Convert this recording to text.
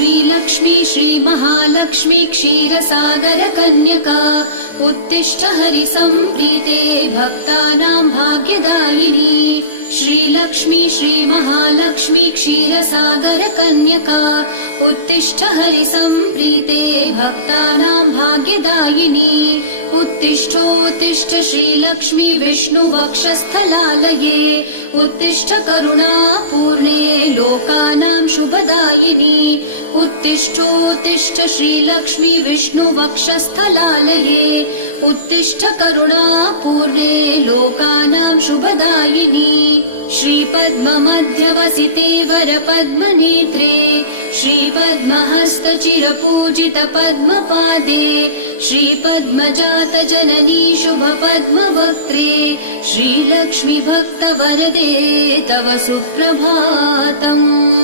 श्रीलक्ष्मी श्रीमहालक्ष्मी क्षीरसागरकन्यका उत्तिष्ठ हरिसम्प्रीते भक्तानां भाग्यदायिनी। श्रीलक्ष्मी श्रीमहालक्ष्मी क्षीरसागरकन्यका उत्तिष्ठ हरिसम्प्रीते भक्तानां भाग्यदायिनी। उत्तिष्ठोत्तिष्ठ श्रीलक्ष्मी विष्णुवक्षस्थलालये उत्तिष्ठ करुणापूर्णे लोकानां शुभदायिनी। उत्तिष्ठोत्तिष्ठ श्रीलक्ष्मी विष्णुवक्षस्थलालये उत्तिष्ठ करुणापूर्णे लोकानां शुभदायिनी। श्रीपद्ममध्यवसिते वरपद्मनेत्रे श्रीपद्महस्तचिरपूजित पद्मपादे श्रीपद्मजातजननी शुभपद्मवक्त्रे श्रीलक्ष्मी भक्तवरदे तव सुप्रभातम्।